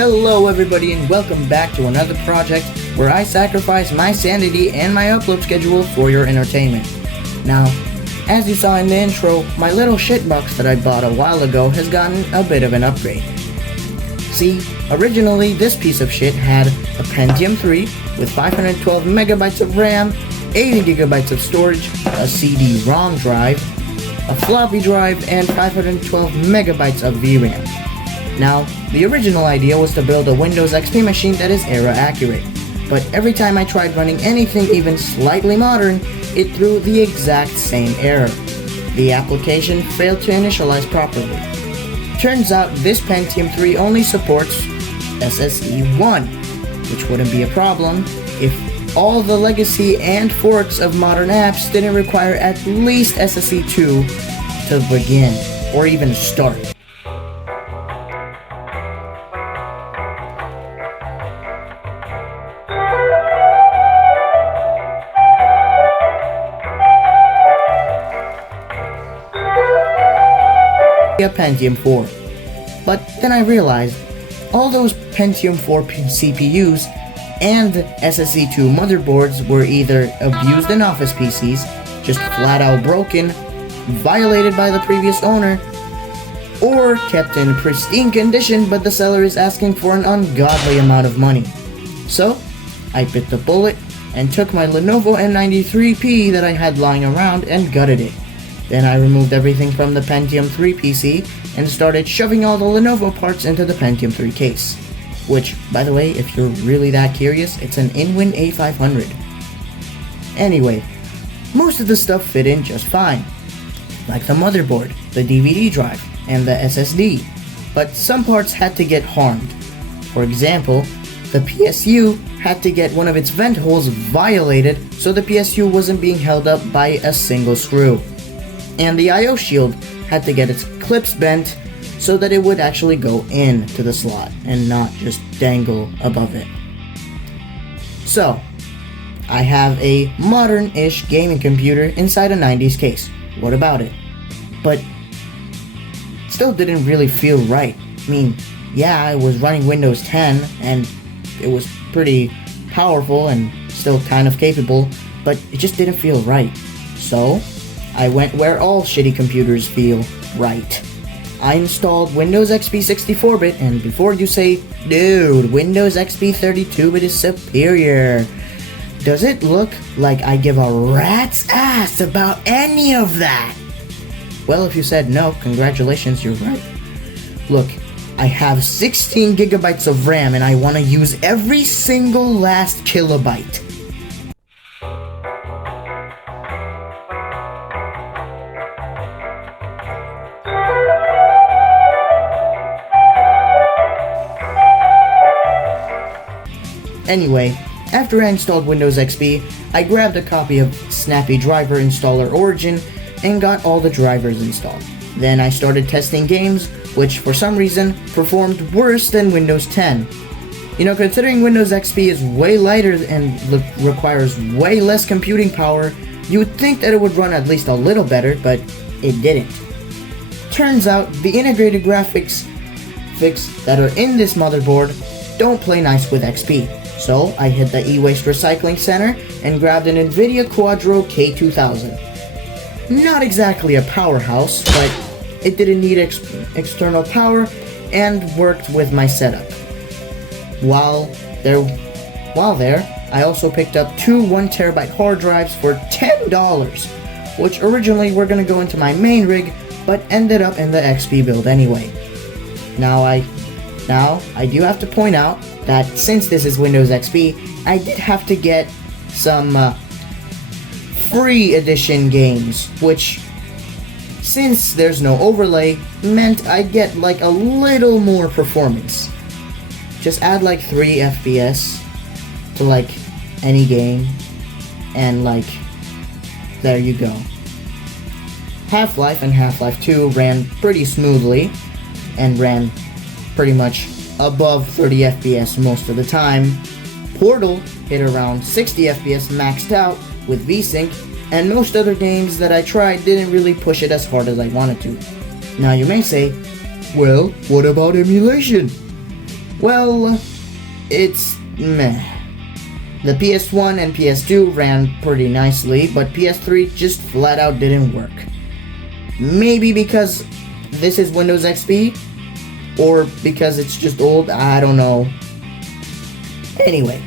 Hello everybody and welcome back to another project where I sacrifice my sanity and my upload schedule for your entertainment. Now, as you saw in the intro, my little shitbox that I bought a while ago has gotten a bit of an upgrade. See, originally this piece of shit had a Pentium 3 with 512 megabytes of RAM, 80 gigabytes of storage, a CD-ROM drive, a floppy drive, and 512 megabytes of VRAM. Now, the original idea was to build a Windows XP machine that is era accurate, but every time I tried running anything even slightly modern, it threw the exact same error. The application failed to initialize properly. Turns out this Pentium 3 only supports SSE 1, which wouldn't be a problem if all the legacy and forks of modern apps didn't require at least SSE 2 to begin, or even start. A Pentium 4. But then I realized all those Pentium 4 CPUs and SSE 2 motherboards were either abused in office PCs, just flat out broken, violated by the previous owner, or kept in pristine condition but the seller is asking for an ungodly amount of money. So, I bit the bullet and took my Lenovo M93P that I had lying around and gutted it. Then I removed everything from the Pentium 3 PC and started shoving all the Lenovo parts into the Pentium 3 case. Which, by the way, if you're really that curious, it's an Inwin A500. Anyway, most of the stuff fit in just fine. Like the motherboard, the DVD drive, and the SSD. But some parts had to get harmed. For example, the PSU had to get one of its vent holes violated so the PSU wasn't being held up by a single screw. And the I/O shield had to get its clips bent so that it would actually go into the slot and not just dangle above it. So, I have a modern-ish gaming computer inside a 90s case. What about it? But it still didn't really feel right. I mean, yeah, I was running Windows 10 and it was pretty powerful and still kind of capable, but it just didn't feel right. So, I went where all shitty computers feel right. I installed Windows XP 64-bit, and before you say, dude, Windows XP 32-bit is superior, does it look like I give a rat's ass about any of that? Well, if you said no, congratulations, you're right. Look, I have 16 gigabytes of RAM and I want to use every single last kilobyte. Anyway, after I installed Windows XP, I grabbed a copy of Snappy Driver Installer Origin and got all the drivers installed. Then I started testing games, which for some reason performed worse than Windows 10. You know, considering Windows XP is way lighter and requires way less computing power, you would think that it would run at least a little better, but it didn't. Turns out the integrated graphics that are in this motherboard don't play nice with XP. So I hit the e-waste recycling center and grabbed an NVIDIA Quadro K2000. Not exactly a powerhouse, but it didn't need external power and worked with my setup. While there, I also picked up two 1TB hard drives for $10, which originally were going to go into my main rig, but ended up in the XP build anyway. Now I do have to point out that since this is Windows XP, I did have to get some free edition games, which, since there's no overlay, meant I'd get like a little more performance. Just add like 3 FPS to like any game, and like, there you go. Half-Life and Half-Life 2 ran pretty smoothly, and ran pretty much above 30 FPS most of the time. Portal hit around 60 FPS maxed out with VSync, and most other games that I tried didn't really push it as hard as I wanted to. Now you may say, well, what about emulation? Well, it's meh. The PS1 and PS2 ran pretty nicely, but PS3 just flat out didn't work. Maybe because this is Windows XP, or because it's just old, I don't know. Anyway,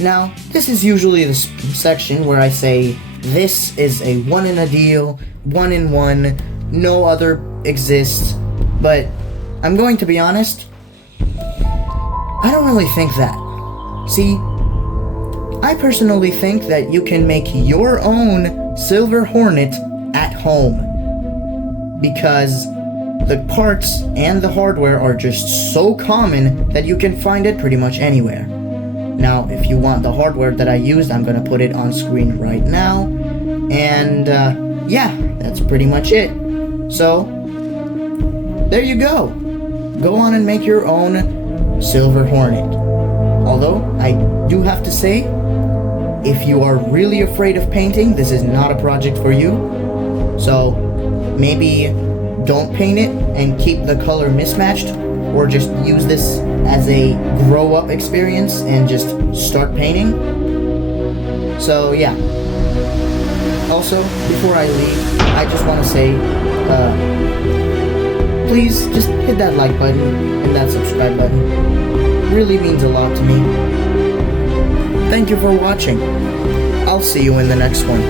now this is usually the section where I say this is a one in a deal, one in one, no other exists, but I'm going to be honest, I don't really think that. See, I personally think that you can make your own Silver Hornet at home, because the parts and the hardware are just so common that you can find it pretty much anywhere. Now, if you want the hardware that I used, I'm gonna put it on screen right now, and yeah, that's pretty much it. So, there you go. Go on and make your own Silver Hornet. Although, I do have to say, if you are really afraid of painting, this is not a project for you. So, maybe don't paint it and keep the color mismatched, or just use this as a grow-up experience and just start painting. So, yeah. Also, before I leave, I just want to say, please just hit that like button and that subscribe button. It really means a lot to me. Thank you for watching. I'll see you in the next one.